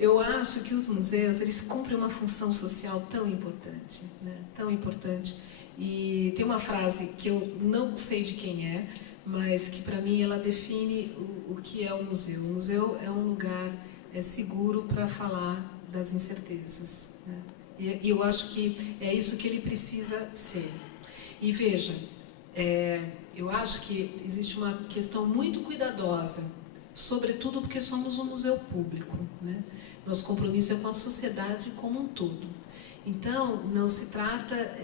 Eu acho que os museus, eles cumprem uma função social tão importante, né? Tão importante. E tem uma frase que eu não sei de quem é, mas que para mim ela define o que é o museu. O museu é um lugar seguro para falar das incertezas, né? E eu acho que é isso que ele precisa ser. E veja, eu acho que existe uma questão muito cuidadosa, sobretudo porque somos um museu público, né? Nosso compromisso é com a sociedade como um todo. Então, não se trata,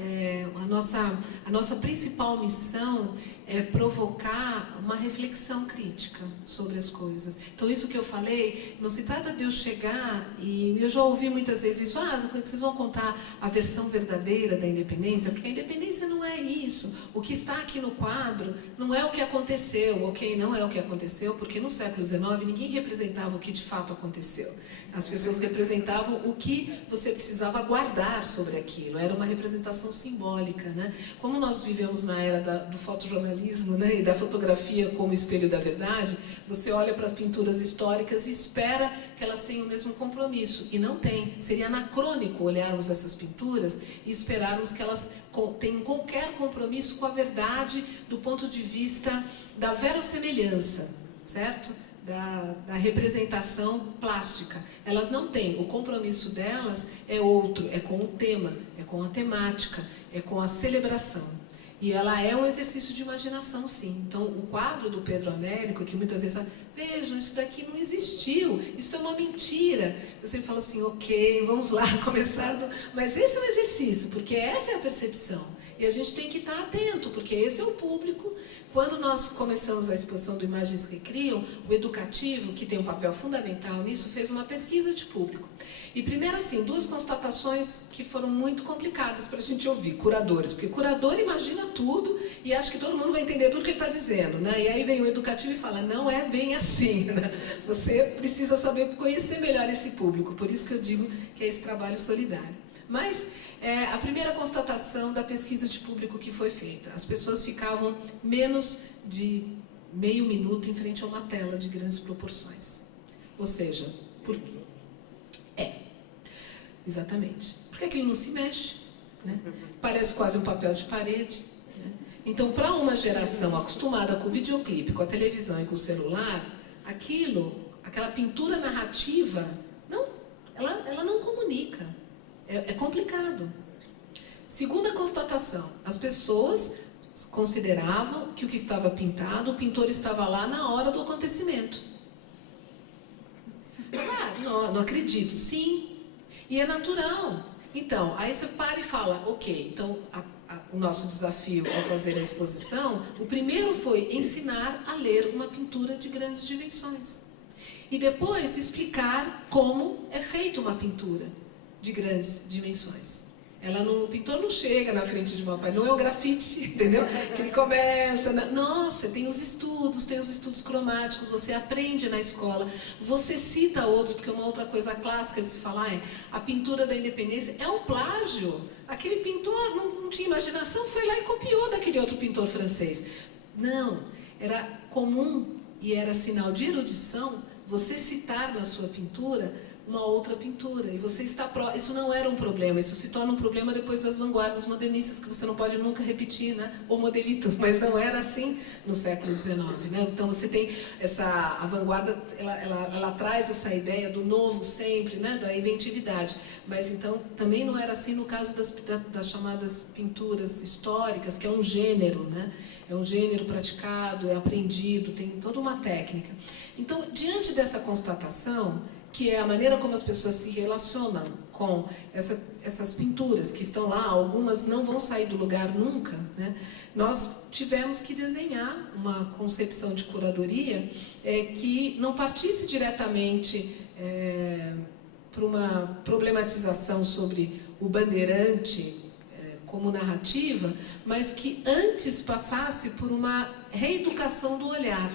a nossa principal missão é provocar uma reflexão crítica sobre as coisas. Então, isso que eu falei, não se trata de eu chegar, e eu já ouvi muitas vezes isso, vocês vão contar a versão verdadeira da independência, porque a independência não é isso. O que está aqui no quadro não é o que aconteceu, ok? Não é o que aconteceu, porque no século XIX ninguém representava o que de fato aconteceu. As pessoas representavam o que você precisava guardar sobre aquilo. Era uma representação simbólica, né? Como nós vivemos na era do fotojornalismo, né, e da fotografia como espelho da verdade, você olha para as pinturas históricas e espera que elas tenham o mesmo compromisso. E não tem. Seria anacrônico olharmos essas pinturas e esperarmos que elas tenham qualquer compromisso com a verdade do ponto de vista da verossemelhança, certo? Da representação plástica. Elas não têm. O compromisso delas é outro, é com o tema, é com a temática, é com a celebração. E ela é um exercício de imaginação, sim. Então, o quadro do Pedro Américo, que muitas vezes fala, vejam, isso daqui não existiu, isso é uma mentira. Eu sempre falo assim, ok, vamos lá, começar Mas esse é um exercício, porque essa é a percepção. E a gente tem que estar atento, porque esse é o público. Quando nós começamos a exposição do Imagens que Criam, o educativo, que tem um papel fundamental nisso, fez uma pesquisa de público. E primeiro, assim, duas constatações que foram muito complicadas para a gente ouvir, curadores, porque curador imagina tudo e acha que todo mundo vai entender tudo que ele está dizendo, né? E aí vem o educativo e fala, não é bem assim, né? Você precisa saber conhecer melhor esse público, por isso que eu digo que é esse trabalho solidário. Mas a primeira constatação da pesquisa de público que foi feita, as pessoas ficavam menos de meio minuto em frente a uma tela de grandes proporções. Ou seja, por quê? Exatamente. Porque aquilo não se mexe, né? Parece quase um papel de parede, né? Então, para uma geração acostumada com o videoclipe, com a televisão e com o celular, aquela pintura narrativa, ela não comunica. É complicado. Segunda constatação, as pessoas consideravam que o que estava pintado, o pintor estava lá na hora do acontecimento. Não acredito. Sim. E é natural. Então, aí você para e fala, ok, então o nosso desafio ao fazer a exposição, o primeiro foi ensinar a ler uma pintura de grandes dimensões. E depois explicar como é feita uma pintura de grandes dimensões. O pintor não chega na frente de uma parede, não é o grafite, entendeu? Ele começa, nossa, tem os estudos cromáticos, você aprende na escola, você cita outros, porque uma outra coisa clássica de se falar é a pintura da independência é um plágio. Aquele pintor não tinha imaginação, foi lá e copiou daquele outro pintor francês. Não, era comum e era sinal de erudição você citar na sua pintura uma outra pintura, e você está isso não era um problema, isso se torna um problema depois das vanguardas modernistas, que você não pode nunca repetir, né? O modelito, mas não era assim no século XIX, né? Então você tem a vanguarda, ela traz essa ideia do novo sempre, né? Da inventividade, mas então também não era assim no caso das chamadas pinturas históricas, que é um gênero, né? É um gênero praticado, é aprendido, tem toda uma técnica. Então, diante dessa constatação, que é a maneira como as pessoas se relacionam com essas pinturas que estão lá, algumas não vão sair do lugar nunca, né? Nós tivemos que desenhar uma concepção de curadoria que não partisse diretamente para uma problematização sobre o bandeirante como narrativa, mas que antes passasse por uma reeducação do olhar.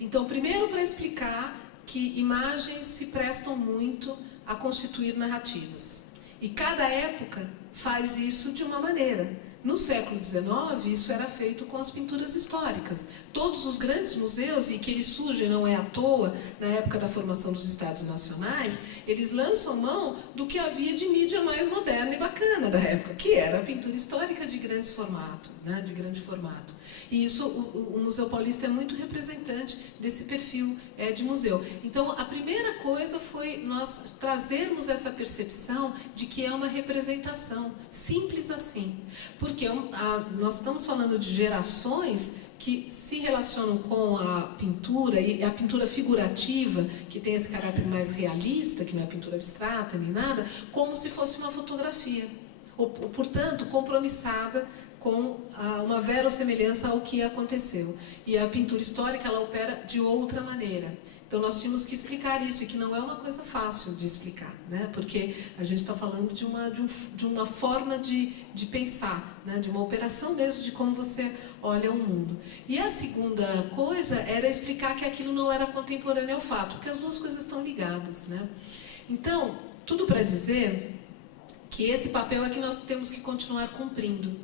Então, primeiro para explicar que imagens se prestam muito a constituir narrativas. E cada época faz isso de uma maneira. No século XIX, isso era feito com as pinturas históricas. Todos os grandes museus, e que eles surgem não é à toa, na época da formação dos Estados Nacionais, eles lançam mão do que havia de mídia mais moderna e bacana da época, que era a pintura histórica de grande formato, né, de grande formato. E isso, o Museu Paulista é muito representante desse perfil de museu. Então, a primeira coisa foi nós trazermos essa percepção de que é uma representação, simples assim. Porque nós estamos falando de gerações que se relacionam com a pintura, e a pintura figurativa, que tem esse caráter mais realista, que não é pintura abstrata nem nada, como se fosse uma fotografia. Ou, portanto, compromissada com uma verossemelhança ao que aconteceu. E a pintura histórica, ela opera de outra maneira. Então, nós tínhamos que explicar isso, e que não é uma coisa fácil de explicar, né? Porque a gente está falando de uma forma de pensar, né? De uma operação mesmo de como você olha o mundo. E a segunda coisa era explicar que aquilo não era contemporâneo ao fato, porque as duas coisas estão ligadas, né? Então, tudo para dizer que esse papel é que nós temos que continuar cumprindo.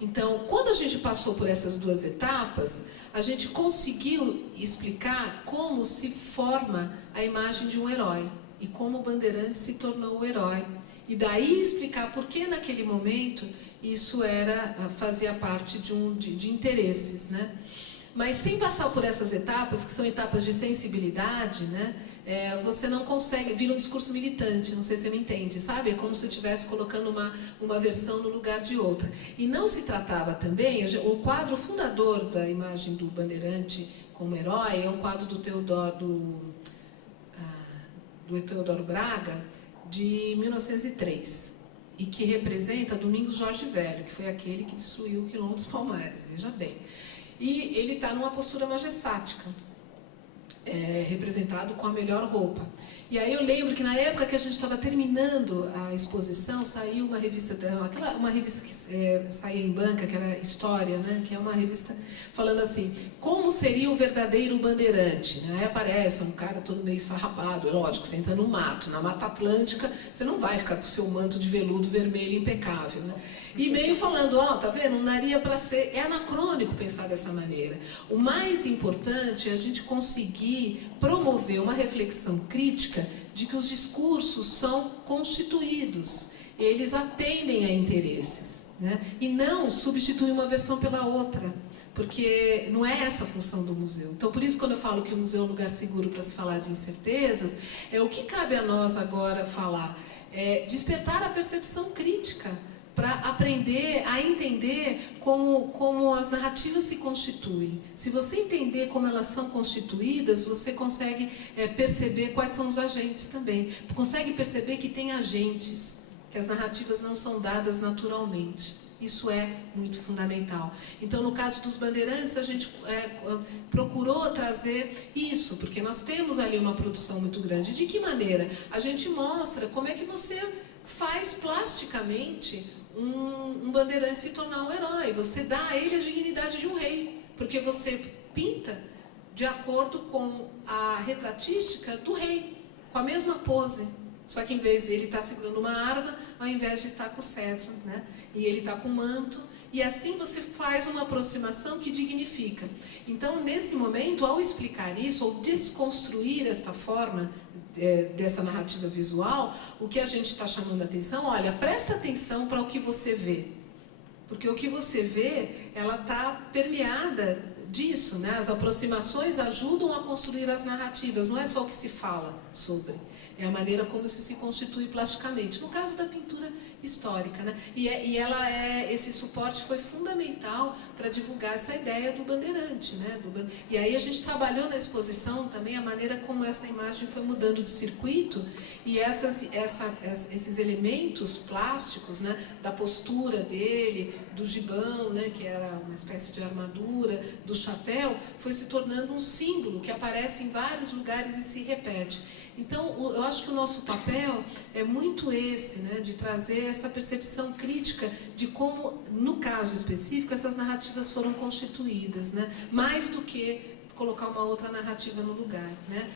Então, quando a gente passou por essas duas etapas, a gente conseguiu explicar como se forma a imagem de um herói e como o Bandeirante se tornou o herói. E daí explicar por que naquele momento isso fazia parte de interesses, né? Mas sem passar por essas etapas, que são etapas de sensibilidade, né? Você não consegue, vira um discurso militante, não sei se você me entende, sabe? É como se eu estivesse colocando uma versão no lugar de outra. E não se tratava também, o quadro fundador da imagem do Bandeirante como herói é um quadro do Teodoro Braga, de 1903, e que representa Domingos Jorge Velho, que foi aquele que destruiu o Quilombo dos Palmares, veja bem. E ele está numa postura majestática, representado com a melhor roupa. E aí eu lembro que na época que a gente estava terminando a exposição, saiu uma revista, uma revista que saía em banca, que era História, né? Que é uma revista falando assim, como seria o verdadeiro bandeirante? Aí aparece um cara todo meio esfarrapado, é lógico, você entra no mato, na Mata Atlântica, você não vai ficar com o seu manto de veludo vermelho impecável, né? E meio falando, tá vendo, não daria para ser, é anacrônico pensar dessa maneira. O mais importante é a gente conseguir promover uma reflexão crítica de que os discursos são constituídos, eles atendem a interesses, né? E não substituem uma versão pela outra, porque não é essa a função do museu. Então, por isso, quando eu falo que o museu é um lugar seguro para se falar de incertezas, o que cabe a nós agora falar? Despertar a percepção crítica, para aprender a entender como as narrativas se constituem. Se você entender como elas são constituídas, você consegue perceber quais são os agentes também. Consegue perceber que tem agentes, que as narrativas não são dadas naturalmente. Isso é muito fundamental. Então, no caso dos Bandeirantes, a gente procurou trazer isso, porque nós temos ali uma produção muito grande. De que maneira? A gente mostra como é que você faz plasticamente um bandeirante se tornar um herói. Você dá a ele a dignidade de um rei, porque você pinta de acordo com a retratística do rei, com a mesma pose. Só que em vez de ele estar segurando uma arma, ao invés de estar com o cetro, né? E ele está com o manto, e assim você faz uma aproximação que dignifica. Então, nesse momento, ao explicar isso, ou desconstruir esta forma dessa narrativa visual, o que a gente está chamando a atenção, olha, presta atenção para o que você vê. Porque o que você vê, ela está permeada disso, né? As aproximações ajudam a construir as narrativas, não é só o que se fala sobre. É a maneira como isso se constitui plasticamente. No caso da pintura histórica, né? E esse suporte foi fundamental para divulgar essa ideia do bandeirante, né? E aí a gente trabalhou na exposição também a maneira como essa imagem foi mudando de circuito, e esses elementos plásticos, né? Da postura dele, do gibão, né? Que era uma espécie de armadura, do chapéu, foi se tornando um símbolo que aparece em vários lugares e se repete. Então, eu acho que o nosso papel é muito esse, né, de trazer essa percepção crítica de como, no caso específico, essas narrativas foram constituídas, né, mais do que colocar uma outra narrativa no lugar, né.